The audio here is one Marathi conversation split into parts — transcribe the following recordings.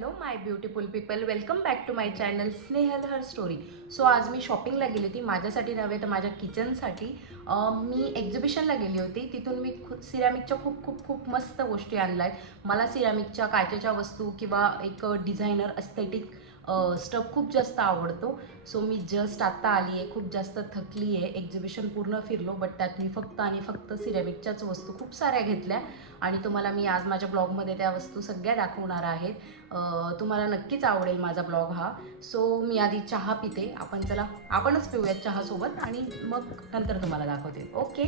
Hello my beautiful people, welcome back to my channel Snehal her story. So आज मी शॉपिंगला गेली होती, माझ्यासाठी नव्हे तर माझ्या किचनसाठी. मी एक्झिबिशनला गेली होती. तिथून मी सिरॅमिकच्या खूप खूप खूप मस्त गोष्टी आणल्या आहेत. मला सिरॅमिकच्या काचेच्या वस्तू किंवा एक डिझायनर अस्थेटिक स्टफ खूप जास्त आवडतो. सो मी जस्ट आत्ता आली आहे, खूप जास्त थकली आहे. एक्झिबिशन पूर्ण फिरलो, बट त्यात मी फक्त आणि फक्त सिरॅमिकच्याच वस्तू खूप साऱ्या घेतल्या आणि तुम्हाला मी आज माझ्या ब्लॉगमध्ये त्या वस्तू सगळ्या दाखवणार आहेत. तुम्हाला नक्कीच आवडेल माझा ब्लॉग हा. सो मी आधी चहा पिते, आपणच पिऊयात चहासोबत आणि मग नंतर तुम्हाला दाखवते. ओके.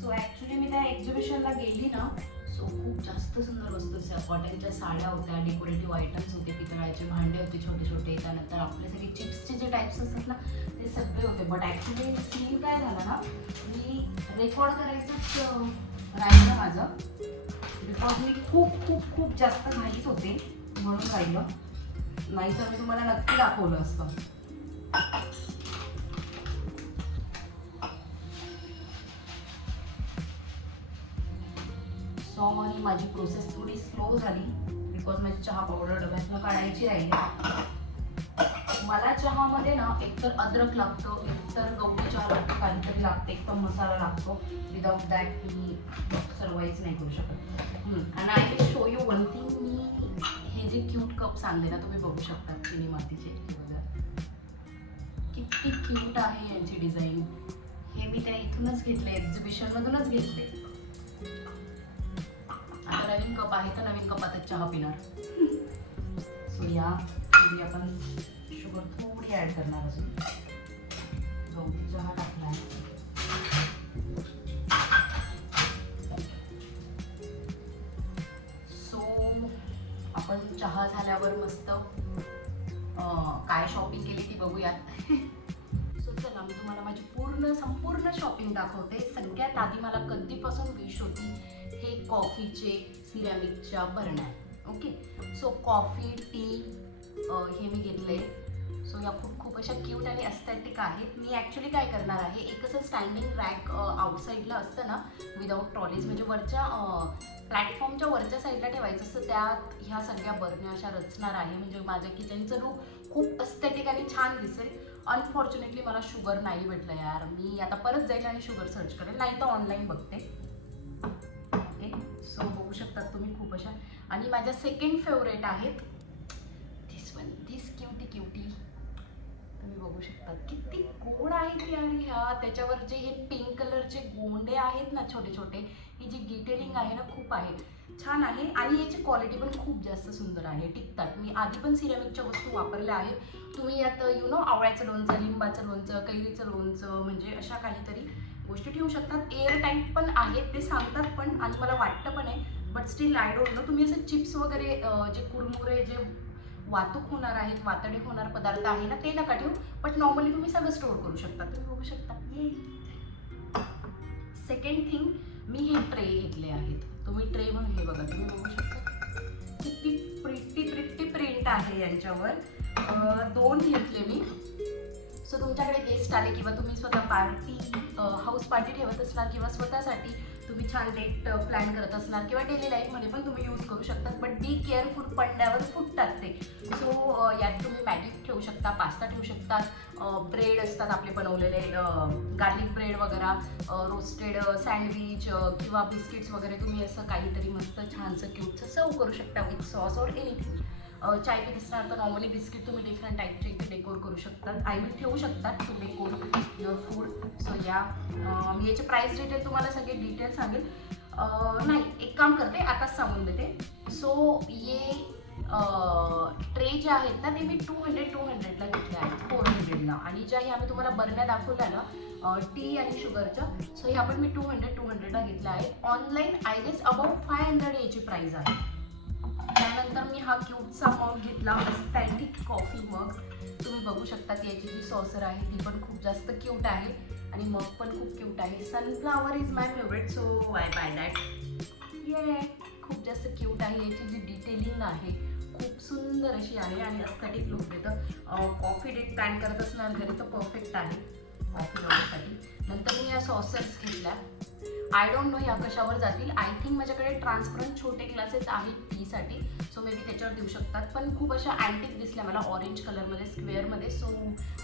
सो ॲक्च्युली मी त्या एक्झिबिशनला गेली ना, सो खूप जास्त सुंदर वस्तू, कॉटनच्या साड्या होत्या, डेकोरेटिव्ह आयटम्स होते, पितळाचे भांडे होते छोटे छोटे, त्यानंतर आपले सगळे चिप्सचे जे टाईप्स असतात ना ते सगळे होते. बट ॲक्च्युली सीन काय झालं ना, मी रेकॉर्ड करायचंच राहिलं माझं, बिकॉज मी खूप खूप खूप जास्त घाईत होते म्हणून राहिलं, नाही तर मी तुम्हाला नक्की दाखवलं असतं. सो आणि माझी प्रोसेस थोडी स्लो झाली बिकॉज माझी चहा पावडर डब्यातनं काढायची राहिली. मला चहामध्ये ना एकतर अद्रक लागतं, एकतर गवती चहा लागतो, काहीतरी लागतं, एक तर मसाला लागतो. विदाउट दॅट मी सर्वाईज नाही करू शकत. आणि I will show you one thing. मी हे जे क्यूट कप्स आणले ना, तुम्ही बघू शकता चिनी मातीचे, किती क्यूट आहे यांची डिझाईन. हे मी त्या इथूनच घेतले, एक्झिबिशनमधूनच घेतले. आता नवीन कप आहे तर नवीन कपातच चहा पिणार. सो या आपण शुगर थोडी ॲड करणार असून गवती चहा टाकला आहे. सो आपण चहा झाल्यावर मस्त काय शॉपिंग केली ती बघूयात. सो चला मी तुम्हाला माझी संपूर्ण शॉपिंग दाखवते. सगळ्यात आधी मला कधीपासून विश होती हे कॉफीचे सिरॅमिकच्या बरण्या. ओके. सो कॉफी टी हे मी घेतले. सो या खूप अशा क्यूट आणि अस्थेटिक आहेत. मी ॲक्च्युली काय करणार आहे, एक असं स्टँडिंग रॅक आउटसाईडला असतं ना विदाऊट ट्रॉलीज, म्हणजे वरच्या प्लॅटफॉर्मच्या वरच्या साईडला ठेवायचं असतं, त्यात ह्या सगळ्या बरण्या अशा रचणार आहे. म्हणजे माझ्या किचनचं लूक खूप अस्थेटिक आणि छान दिसेल. अनफॉर्च्युनेटली मला शुगर नाही भेटलं यार. मी आता परत जाईल आणि शुगर सर्च करेल, नाही तर ऑनलाईन बघते. ओके. सो बघू शकतात तुम्ही खूप अशा. आणि माझ्या सेकंड फेवरेट आहेत दिस क्यूटी. तुम्ही बघू शकता किती गोड आहेत यार ह्या. त्याच्यावर जे हे पिंक कलरचे गोंडे आहेत ना छोटे छोटे, ही जी डिटेलिंग आहे ना खूप आहे, छान आहे. आणि याची क्वालिटी पण खूप जास्त सुंदर आहे, टिकतात. मी आधी पण सिरॅमिकच्या वस्तू वापरल्या आहेत. तुम्ही यात आवळ्याचं लोणचं, लिंबाचं लोणचं, कैरीचं लोणचं, म्हणजे अशा काहीतरी गोष्टी ठेवू शकतात. एअर टाईट पण आहेत, ते सांगतात पण, आणि मला वाटतं पण आहे. But still I don't know. तुम्ही असं चिप्स वगैरे जे कुरमुरे, जे वाहतूक होणार आहेत, वातडे होणार पदार्थ आहे ना, ते नका ठेवू. बट नॉर्मली तुम्ही सगळं स्टोअर करू शकता. तुम्ही बघू शकता. सेकंड थिंग, मी हे ट्रे घेतले आहेत. तुम्ही ट्रे म्हणून हे बघा, तुम्ही बघू शकता किती प्रिटी प्रिंट आहे यांच्यावर. 2 घेतले मी. सो तुमच्याकडे गेस्ट आले किंवा तुम्ही स्वतः पार्टी, हाऊस पार्टी ठेवत असणार किंवा स्वतःसाठी तुम्ही छान डेट प्लॅन करत असणार किंवा डेली लाईफमध्ये पण तुम्ही यूज करू शकता. बट बी केअरफुल, पडद्यावर फुटतात ते. सो यात तुम्ही मॅगी ठेवू शकता, पास्ता ठेवू शकता, ब्रेड असतात आपले बनवलेले, गार्लिक ब्रेड वगैरे, रोस्टेड सँडविच किंवा बिस्किट्स वगैरे, तुम्ही असं काहीतरी मस्त छानसं क्यूटचं सर्व करू शकता विथ सॉस और एनिथिंग. चाय पीत असणार तर नॉर्मली बिस्किट तुम्ही डिफरंट टाईपचे इथे डेकोर करू शकतात, आय विल ठेवू शकतात to decor your food. So या मी याचे प्राईस डिटेल तुम्हाला सगळे डिटेल सांगेल. नाही, एक काम करते, आताच सांगून देते. सो ये ट्रे जे आहेत ना, ते मी 200ला घेतले आहेत, 400ला. आणि ज्या ह्या मी तुम्हाला बरण्या दाखवल्या ना टी आणि शुगरच्या, सो ह्या पण मी 200ला घेतल्या आहेत. ऑनलाईन आय गेस अबाउट 500 याची प्राईस आहे. त्यानंतर मी हा क्यूटचा मग घेतला, अस्थेटिक कॉफी मग. तुम्ही बघू शकता की याची जी सॉसर आहे ती पण खूप जास्त क्यूट आहे आणि मग पण खूप क्यूट आहे. Sunflower is my favourite, so I buy that. ये खूप जास्त क्यूट आहे. याची जी डिटेलिंग आहे खूप सुंदर अशी आहे आणि अस्थेटिक लुक देतं. कॉफी डेट प्लॅन करत असणार घरी तर परफेक्ट आहे. कॉफी लव्हरसाठी. नंतर मी या सॉसर्स घेतल्या. आय डोंट नो ह्या कशावर जातील. आय थिंक माझ्याकडे ट्रान्सपरंट छोटे ग्लासेस आहेत टीसाठी, सो मे बी त्याच्यावर देऊ शकतात. पण खूप अशा अँटिक दिसल्या मला ऑरेंज कलरमध्ये स्क्वेअरमध्ये, so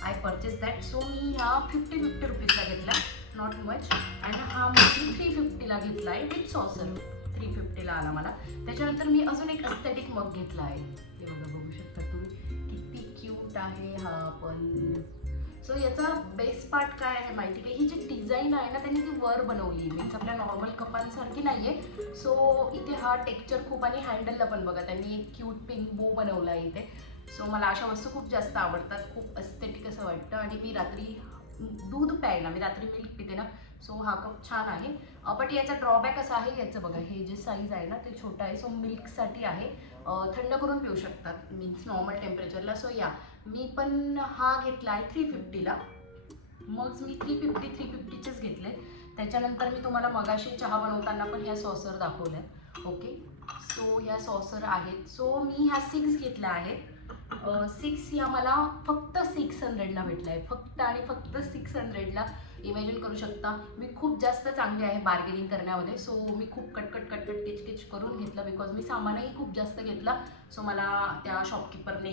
I purchase that. So मी ह्या 50 रुपीजला घेतला, नॉट मच. आणि हा मी 350ला घेतला आहे विथ सॉसर. 350ला आला मला. त्याच्यानंतर मी अजून एक एस्थेटिक मग घेतला आहे. हे बघा, बघू शकता तुम्ही किती क्यूट आहे हा पण. सो याचा बेस्ट पार्ट काय आहे माहिती आहे? ही जी डिझाईन आहे ना त्यांनी ती वर बनवली, मीन्स आपल्या नॉर्मल कपांसारखी नाही आहे. सो इथे हा टेक्स्चर खूप, आणि हँडलला पण बघा त्यांनी एक क्यूट पिंक बो बनवला आहे इथे. सो मला अशा वस्तू खूप जास्त आवडतात, खूप एस्थेटिक असं वाटतं. आणि मी रात्री दूध प्यायला, मी रात्री मिल्क पिते ना, सो हा कप छान आहे. बट याचा ड्रॉबॅक असा आहे, याचं बघा हे जे साईज आहे ना ते छोटं आहे. सो मिल्कसाठी आहे, थंड करून पिऊ शकतात मीन्स नॉर्मल टेम्परेचरला. सो या मी पण हा घेतला आहे 350ला. मग मी 350चेच घेतले. त्याच्यानंतर मी तुम्हाला मगाशी चहा बनवताना पण ह्या सॉसर दाखवल्या. ओके, सो ह्या सॉसर आहेत. सो मी ह्या 6 घेतल्या आहेत. 6 ह्या मला फक्त 600ला भेटला आहे, फक्त आणि फक्त 600ला. इमॅजिन करू शकता मी खूप जास्त चांगली आहे बार्गेनिंग करण्यामध्ये. सो मी खूप कटकट किचकिच करून घेतलं, बिकॉज मी सामानही खूप जास्त घेतला. सो मला त्या शॉपकीपरने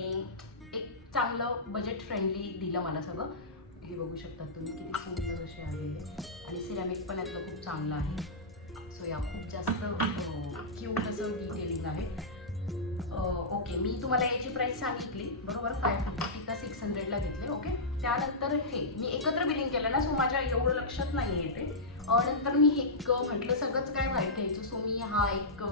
एक चांगलं बजेट फ्रेंडली दिलं मला सगळं. हे बघू शकता तुम्ही किती सुंदर असे आहे, आणि सिरॅमिक पण यातलं खूप चांगलं आहे. सो या खूप जास्त क्यूट असं डिटेलिंग आहे. ओके, मी तुम्हाला याची प्राईस सांगितली बरोबर, 550 का 600ला घेतले. ओके, त्यानंतर हे मी एकत्र बिलिंग केलं ना, सो माझ्या एवढं लक्षात नाही येते. नंतर मी एक म्हटलं सगळंच काय व्हाईट घ्यायचं, सो मी हा एक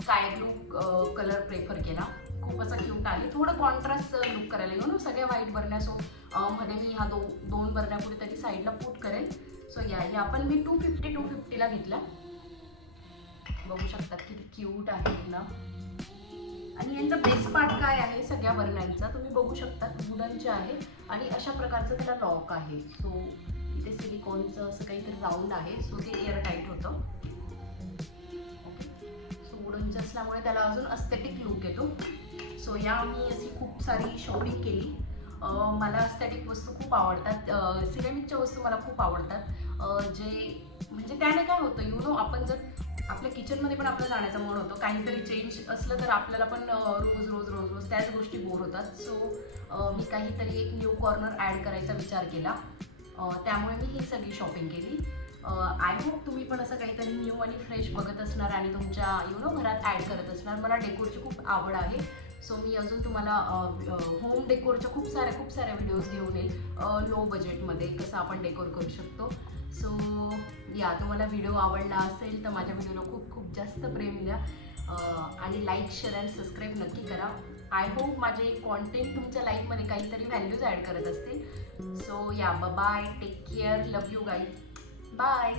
स्काय ब्लू कलर प्रेफर केला. खूप असा क्यूट आहे, थोडं कॉन्ट्रास्ट लुक करायला येऊ ना सगळ्या व्हाईट बरण्या. सो मध्ये मी हा दोन बरण्या पुढे त्याची साईडला पुट करेल. सो या पण मी 250ला घेतला. बघू शकतात किती क्यूट आहे ना. आणि यांचा बेस्ट पार्ट काय आहे सगळ्या बरण्यांचा तुम्ही बघू शकता, वुडनचे आहे आणि अशा प्रकारचं त्याला लॉक आहे. सो इथे सिलिकॉनचं असं काहीतरी राऊंड आहे, सो ते एअर टाईट होतं. ओके, सो वुडनचं असल्यामुळे त्याला अजून एस्थेटिक लुक येतो. सो या मी अशी खूप सारी शॉपिंग केली. मला एस्थेटिक वस्तू खूप आवडतात, सिरेमिकच्या वस्तू मला खूप आवडतात. जे म्हणजे त्याने काय होतं यू नो, आपण जर आपल्या किचनमध्ये पण आपल्याला जाण्याचा मूड होतो, काहीतरी चेंज असलं तर आपल्याला पण रोज त्याच गोष्टी बोर होतात. सो मी काहीतरी एक न्यू कॉर्नर ॲड करायचा विचार केला, त्यामुळे मी ही सगळी शॉपिंग केली. आय होप तुम्ही पण असं काहीतरी न्यू आणि फ्रेश बघत असणार आणि तुमच्या घरात ॲड करत असणार. मला डेकोरची खूप आवड आहे. सो मी अजून तुम्हाला होम डेकोरच्या खूप साऱ्या व्हिडिओज घेऊन येईल, लो बजेटमध्ये कसं आपण डेकोर करू शकतो. सो या तुम्हाला व्हिडिओ आवडला असेल तर माझ्या व्हिडिओला खूप जास्त प्रेम द्या, आणि लाईक, शेअर आणि सबस्क्राईब नक्की करा. आय होप माझे कॉन्टेंट तुमच्या लाईफमध्ये काहीतरी व्हॅल्यूज ॲड करत असतील. So yeah, bye, take care, love you guys, bye.